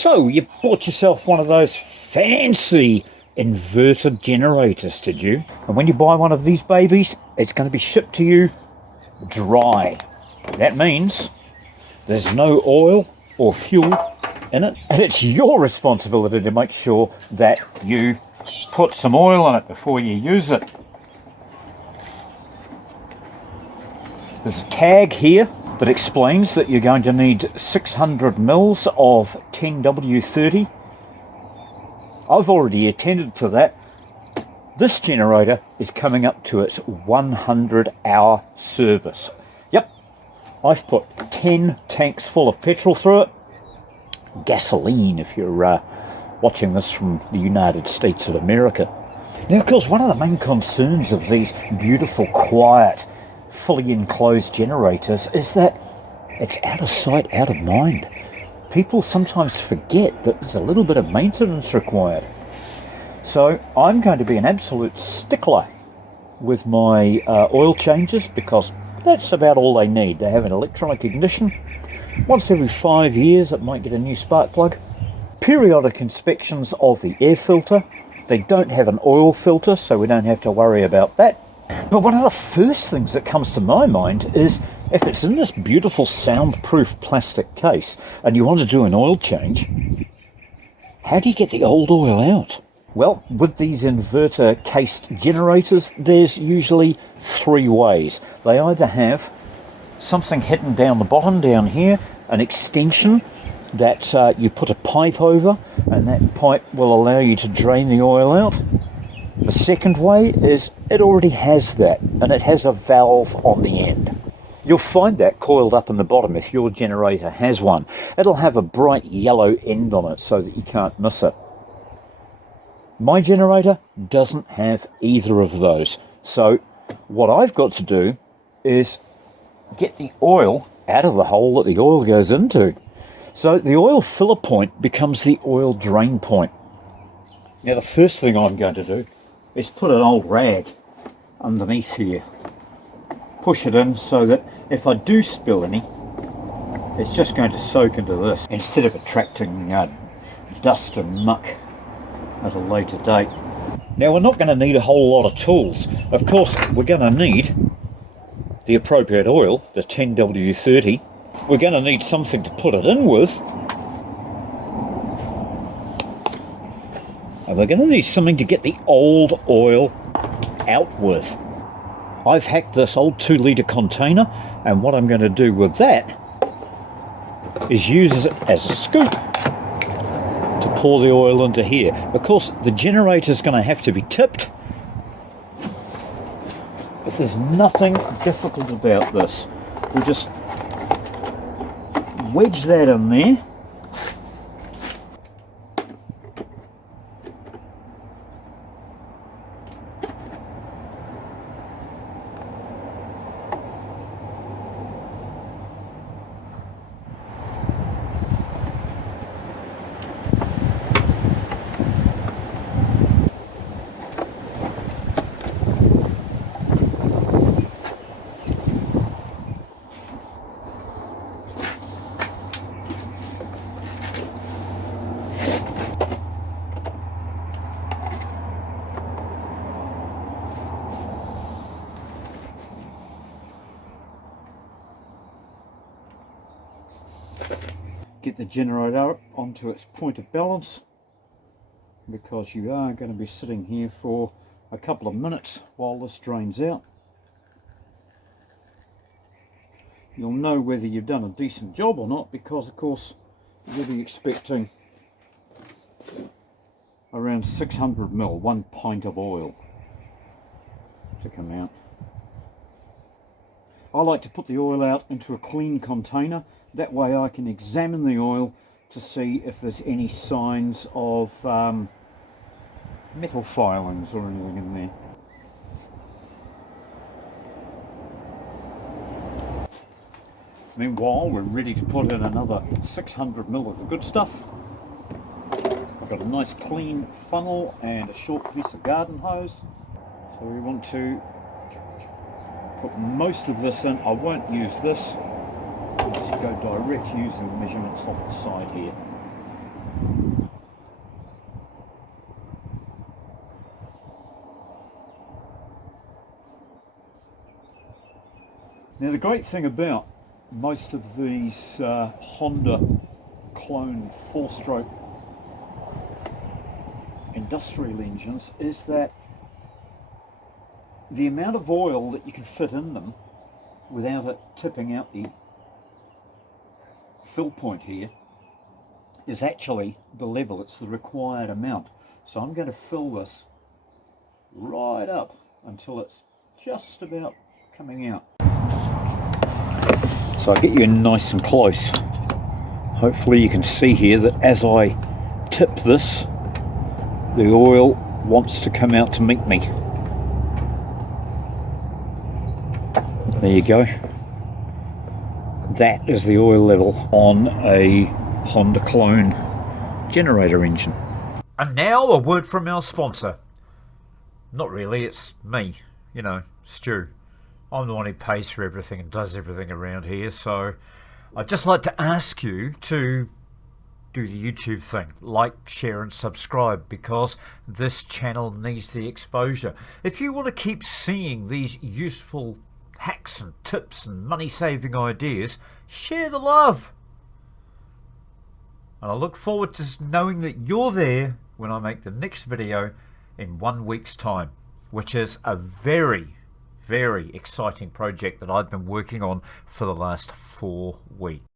So, you bought yourself one of those fancy inverter generators, did you? And when you buy one of these babies, it's going to be shipped to you dry. That means there's no oil or fuel in it, and it's your responsibility to make sure that you put some oil in it before you use it. There's a tag here that explains that you're going to need 600 mils of 10W30. I've already attended to that. This generator is coming up to its 100-hour service. Yep, I've put 10 tanks full of petrol through it. Gasoline, if you're watching this from the United States of America. Now, of course, one of the main concerns of these beautiful, quiet, fully enclosed generators is that it's out of sight, out of mind. People sometimes forget that there's a little bit of maintenance required. So I'm going to be an absolute stickler with my oil changes, because that's about all they need. They have an electronic ignition. Once every 5 years it might get a new spark plug. Periodic inspections of the air filter. They don't have an oil filter, so we don't have to worry about that. But one of the first things that comes to my mind is, if it's in this beautiful soundproof plastic case and you want to do an oil change, how do you get the old oil out? Well, with these inverter cased generators, there's usually three ways. They either have something hidden down the bottom down here, an extension that you put a pipe over, and that pipe will allow you to drain the oil out. The second way is it already has that, and it has a valve on the end. You'll find that coiled up in the bottom if your generator has one. It'll have a bright yellow end on it so that you can't miss it. My generator doesn't have either of those. So what I've got to do is get the oil out of the hole that the oil goes into. So the oil filler point becomes the oil drain point. Now, the first thing I'm going to do is put an old rag underneath here. Push it in so that if I do spill any, it's just going to soak into this instead of attracting dust and muck at a later date. Now, we're not going to need a whole lot of tools. Of course, we're going to need the appropriate oil, the 10W30. We're going to need something to put it in with. And we're going to need something to get the old oil out with. I've hacked this old 2-litre container, and what I'm going to do with that is use it as a scoop to pour the oil into here. Of course, the generator is going to have to be tipped, but there's nothing difficult about this. We just wedge that in there. Get the generator onto its point of balance, because you are going to be sitting here for a couple of minutes while this drains out. You'll know whether you've done a decent job or not, because of course you'll be expecting around 600 ml, 1 pint of oil to come out. I like to put the oil out into a clean container. That way I can examine the oil to see if there's any signs of metal filings or anything in there. Meanwhile, we're ready to put in another 600 ml of the good stuff. I've got a nice clean funnel and a short piece of garden hose. So we want to put most of this in. I won't use this. I'll just go direct using the measurements off the side here. Now the great thing about most of these Honda clone 4-stroke industrial engines is that the amount of oil that you can fit in them without it tipping out the fill point here is actually the level, it's the required amount. So I'm going to fill this right up until it's just about coming out. So I'll get you nice and close. Hopefully you can see here that as I tip this, the oil wants to come out to meet me. There you go. That is the oil level on a Honda clone generator engine. And now a word from our sponsor. Not really, it's me, you know, Stu. I'm the one who pays for everything and does everything around here, so I'd just like to ask you to do the YouTube thing. Like, share and subscribe, because this channel needs the exposure. If you want to keep seeing these useful hacks and tips and money-saving ideas, share the love. And I look forward to knowing that you're there when I make the next video in 1 week's time, which is a very, very exciting project that I've been working on for the last 4 weeks.